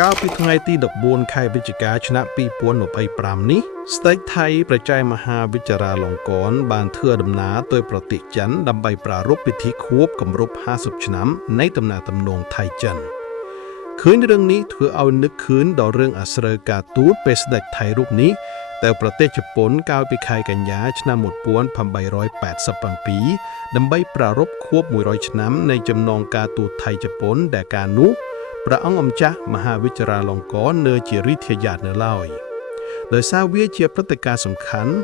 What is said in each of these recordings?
ก้าวពីថ្ងៃទី14ខែវិច្ឆិកាឆ្នាំ2025នេះស្ដេចថៃប្រជាមហាវិចារាលង្កនបានធ្វើដំណើរទៅប្រទេសចិនដើម្បីប្រារព្ធពិធីខួបគម្រប់50ឆ្នាំនៃដំណាក់ទំនងថៃចិនឃើញរឿងនេះធ្វើឲ្យនឹកឃើញដល់រឿងអាស្រូវការទូតពេលស្ដេចថៃរូបនេះទៅប្រទេសជប៉ុនកាលពីខែកញ្ញាឆ្នាំ1887ដើម្បីប្រារព្ធខួប100ឆ្នាំនៃចំណងការទូតថៃជប៉ុនដែលកាលនោះព្រះអង្គម្ចាស់មហាវិចារាលង្កននៅជារាជធាយានៅឡើយដោយសារវាជាព្រឹត្តិការណ៍សំខាន់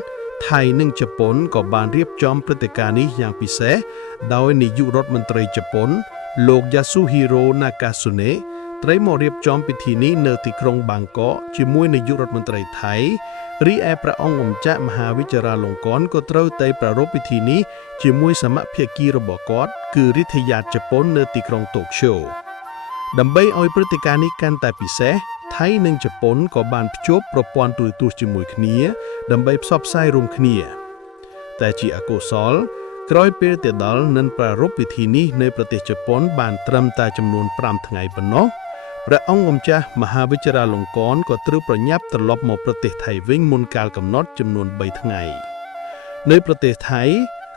ថៃនិងជប៉ុនក៏បានរៀបចំព្រឹត្តិការណ៍នេះយ៉ាងពិសេសដោយនាយករដ្ឋមន្ត្រីជប៉ុនលោក Yasuhiro Nakasone ត្រូវមករៀបចំពិធីនេះនៅទីក្រុងបាងកកជាមួយនាយករដ្ឋមន្ត្រីថៃរីឯព្រះអង្គម្ចាស់មហាវិចារាលង្កនក៏ត្រូវតែប្រារព្ធពិធីនេះជាមួយសមភាគីរបស់គាត់គឺរាជធាយាជប៉ុននៅទីក្រុងតូក្យូដើម្បីឲ្យព្រឹត្តិការណ៍នេះកាន់តែពិសេសថៃនិងជប៉ុនក៏បានភ្ជាប់ប្រព័ន្ធទូរទស្សន៍ជាមួយគ្នាដើម្បីផ្សព្វផ្សាយរួមគ្នាតែជាអកុសលក្រោយពេលទៅដល់នឹងប្រារព្ធពិធីនេះនៅប្រទេសជប៉ុនបានត្រឹមតែចំនួន5ថ្ងៃប៉ុណ្ណោះព្រះអង្គម្ចាស់មហាវិចារាលង្កនក៏ត្រូវប្រញាប់ត្រឡប់មកប្រទេសថៃវិញមុនកាលកំណត់ចំនួន3ថ្ងៃនៅប្រទេសថៃ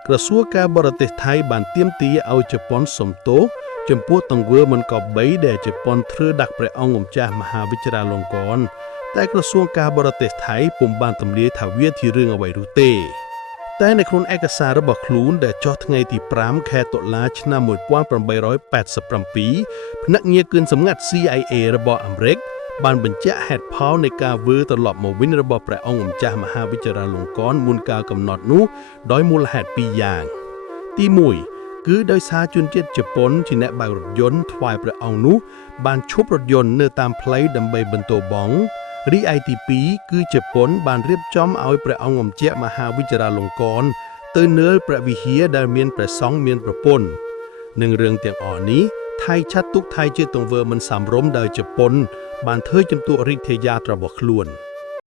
ក្រសួងការបរទេសថៃបានទាមទារឲ្យជប៉ុនសុំទោសចំពោះទង្វើមិនគប្បីដែលជប៉ុនធ្វើដាក់ព្រះអង្គម្ចាស់មហាវិចារាលង្កនតែក្រសួងការបរទេសថៃពុំបានទម្លាយថាវាជារឿងអ្វីនោះទេតែនៅក្នុងឯកសាររបស់ខ្លួនដែលចុះថ្ងៃទី5ខែតុលាឆ្នាំ1887ភ្នាក់ងារគឿនសម្ងាត់ CIA របស់អាមេរិកបានបញ្ជាក់ហេតុផលនៃការវិលត្រឡប់មកវិញរបស់ព្រះអង្គម្ចាស់មហាវិចារាលង្កនមុនកាលកំណត់នោះដោយមូលហេតុ2យ៉ាងទី1គឺដោយសារជនជាតិជប៉ុនជាអ្នកបើករថយន្តថ្វាយព្រះអង្គនោះបានឈប់រថយន្តនៅតាមផ្លូវដើម្បីបន្តបង់រីឯទី2គឺជប៉ុនបានរៀបចំឲ្យព្រះអង្គម្ចាស់មហាវិចារាលង្កនទៅនើលព្រះវិហារដែលមានព្រះសង្ឃមានប្រពន្ធនឹងរឿងទាំងអស់នេះថៃចាត់ទុកថៃជាទង្វើមិនសមរម្យដោយជប៉ុនបានធ្វើជំទាស់រាជធាយារបស់ខ្លួន